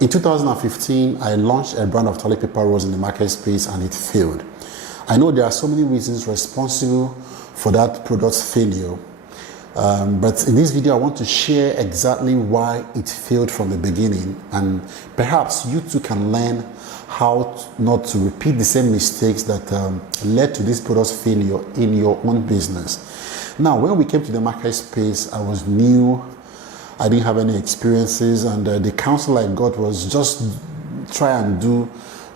In 2015, I launched a brand of toilet paper rolls in the market space and it failed. I know there are so many reasons responsible for that product's failure, but in this video I want to share exactly why it failed from the beginning, and perhaps you too can learn how not to repeat the same mistakes that led to this product's failure in your own business. Now, when we came to the market space, I was new. I didn't have any experiences, and the counsel I got was just try and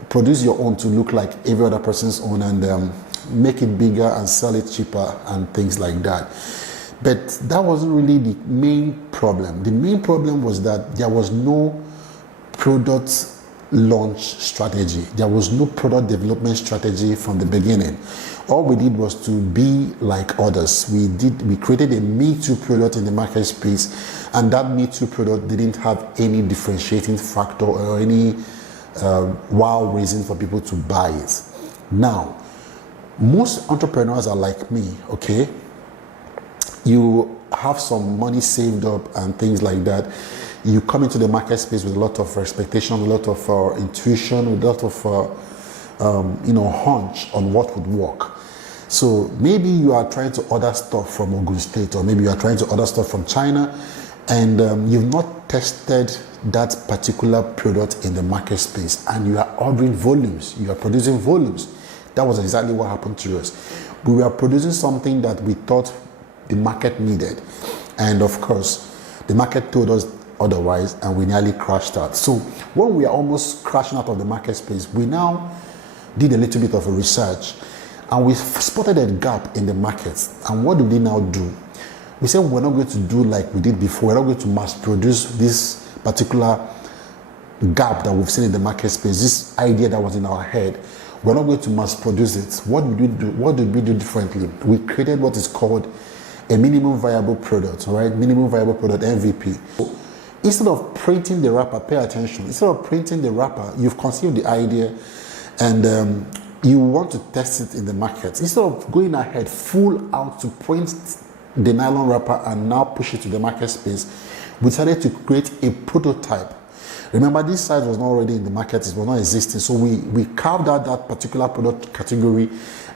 produce your own to look like every other person's own, and make it bigger and sell it cheaper and things like that. But that wasn't really the main problem. The main problem was that there was no product launch strategy. There was no product development strategy from the beginning. All we did was to be like others. We created a Me Too product in the market space, and that Me Too product didn't have any differentiating factor or any wow reason for people to buy it. Now, most entrepreneurs are like me, okay? You have some money saved up and things like that. You come into the market space with a lot of expectation, a lot of intuition, a lot of hunch on what would work. So maybe you are trying to order stuff from Ogun State, or maybe you are trying to order stuff from China, and you've not tested that particular product in the market space, and you are ordering volumes, you are producing volumes. That was exactly what happened to us. We were producing something that we thought the market needed, and of course the market told us otherwise, and we nearly crashed out. So when we are almost crashing out of the market space, we now did a little bit of a research, and we spotted a gap in the market. And what did we now do? We said we're not going to do like we did before. We're not going to mass produce this particular gap that we've seen in the market space, this idea that was in our head. We're not going to mass produce it. What did we do? What did we do differently? We created what is called a minimum viable product, all right? Minimum viable product, MVP. So instead of printing the wrapper, pay attention. Instead of printing the wrapper, you've conceived the idea, and you want to test it in the market. Instead of going ahead full out to print the nylon wrapper and now push it to the market space, we decided to create a prototype. Remember, this size was not already in the market, it was not existing. So we carved out that particular product category,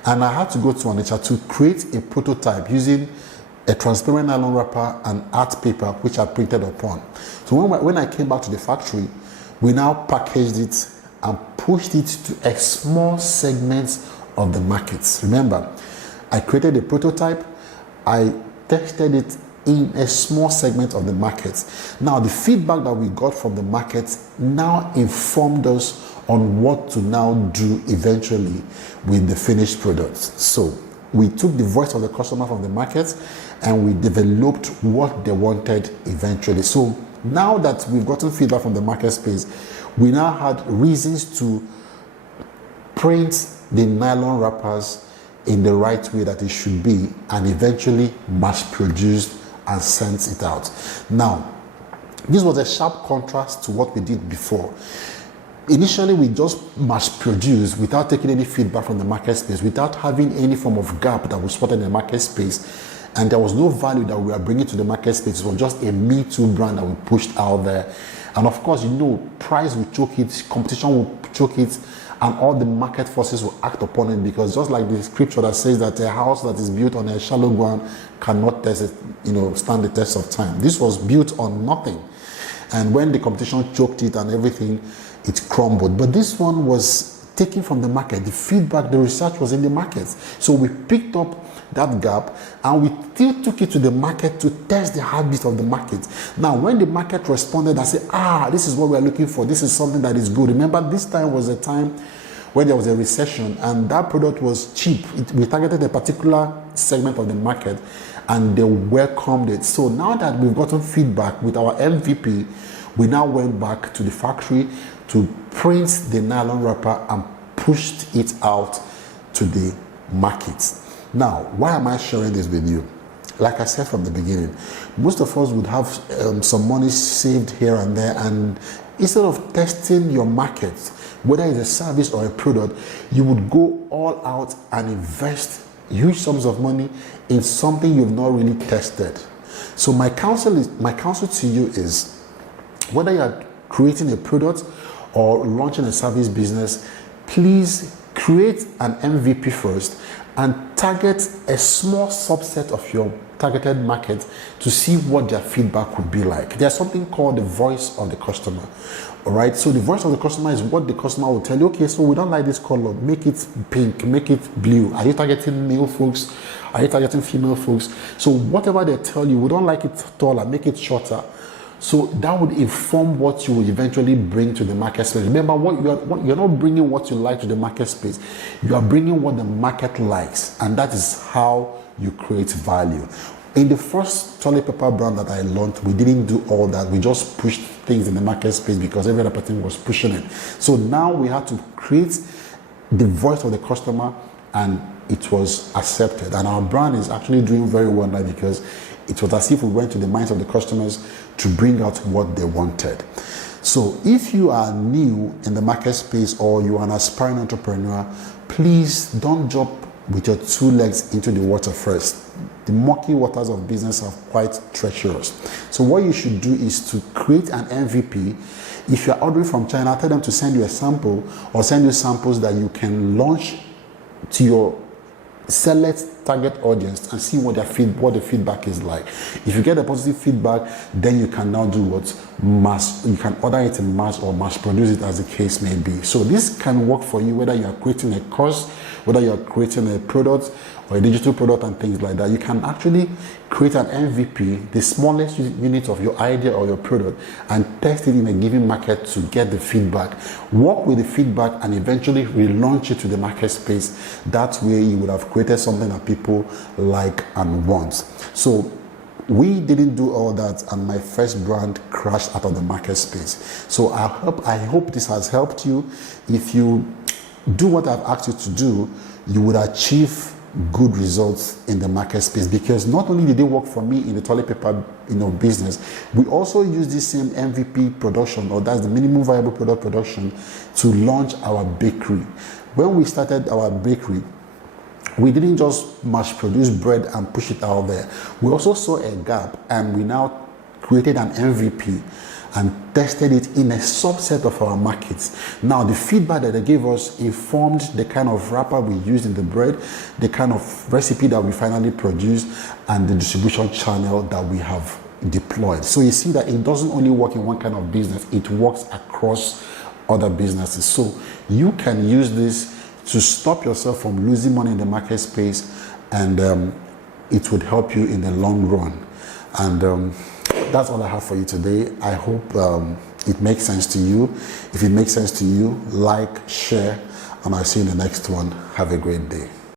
and I had to go to Onitsha to create a prototype using a transparent nylon wrapper and art paper, which I printed upon. So when I came back to the factory, we now packaged it and pushed it to a small segment of the markets. Remember, I created a prototype, I tested it in a small segment of the market. Now, the feedback that we got from the market now informed us on what to now do eventually with the finished product. So we took the voice of the customer from the market and we developed what they wanted eventually. So now that we've gotten feedback from the market space, we now had reasons to print the nylon wrappers in the right way that it should be, and eventually mass produced and sent it out. Now, this was a sharp contrast to what we did before. Initially, we just mass produced without taking any feedback from the market space, without having any form of gap that was spotted in the market space, and there was no value that we were bringing to the market space. It was just a Me Too brand that we pushed out there. And of course, price will choke it, competition will choke it, and all the market forces will act upon it, because just like the scripture that says that a house that is built on a shallow ground cannot stand the test of time. This was built on nothing. And when the competition choked it and everything, it crumbled. But this one was taken from the market. The feedback, the research was in the market. So we picked up that gap and we still took it to the market to test the heartbeat of the market. Now, when the market responded and said, this is what we're looking for, this is something that is good. Remember, this time was a time when there was a recession and that product was cheap. We targeted a particular segment of the market and they welcomed it. So now that we've gotten feedback with our MVP, we now went back to the factory to print the nylon wrapper and pushed it out to the market. Now, why am I sharing this with you? Like I said from the beginning, most of us would have some money saved here and there, and instead of testing your market, whether it's a service or a product, you would go all out and invest huge sums of money in something you've not really tested. So my counsel to you is, whether you're creating a product or launching a service business, please create an MVP first and target a small subset of your targeted market to see what their feedback would be like. There's something called the voice of the customer. All right, so the voice of the customer is what the customer will tell you. Okay, so we don't like this color, make it pink, make it blue. Are you targeting male folks? Are you targeting female folks? So whatever they tell you, we don't like it taller, make it shorter. So that would inform what you will eventually bring to the market space. Remember, you're not bringing what you like to the market space. You are bringing what the market likes, and that is how you create value. In the first toilet paper brand that I launched, we didn't do all that. We just pushed things in the market space because every other person was pushing it. So now we had to create the voice of the customer, and it was accepted. And our brand is actually doing very well now because it was as if we went to the minds of the customers to bring out what they wanted. So if you are new in the market space or you are an aspiring entrepreneur, please don't jump with your two legs into the water first. The murky waters of business are quite treacherous. So what you should do is to create an MVP. If you're ordering from China, tell them to send you a sample or send you samples that you can launch to your select target audience and see what the feedback is like. If you get a positive feedback, then you can now do what? You can order it in mass or mass produce it, as the case may be. So this can work for you whether you are creating a course, whether you are creating a product or a digital product and things like that. You can actually create an MVP, the smallest unit of your idea or your product, and test it in a given market to get the feedback. Work with the feedback and eventually relaunch it to the market space. That way you would have created something that people like and want. So we didn't do all that, and my first brand crashed out of the market space. So I hope this has helped you. If you do what I've asked you to do, you would achieve good results in the market space, because not only did it work for me in the toilet paper business, we also use this same MVP production, or that's the minimum viable product production, to launch our bakery. When we started our bakery, we didn't just mass produce bread and push it out there. We also saw a gap, and we now created an MVP and tested it in a subset of our markets. Now, the feedback that they gave us informed the kind of wrapper we used in the bread, the kind of recipe that we finally produced, and the distribution channel that we have deployed. So you see that it doesn't only work in one kind of business, it works across other businesses. So you can use this to stop yourself from losing money in the market space, and it would help you in the long run. And that's all I have for you today. I hope it makes sense to you. If it makes sense to you, like, share, and I'll see you in the next one. Have a great day.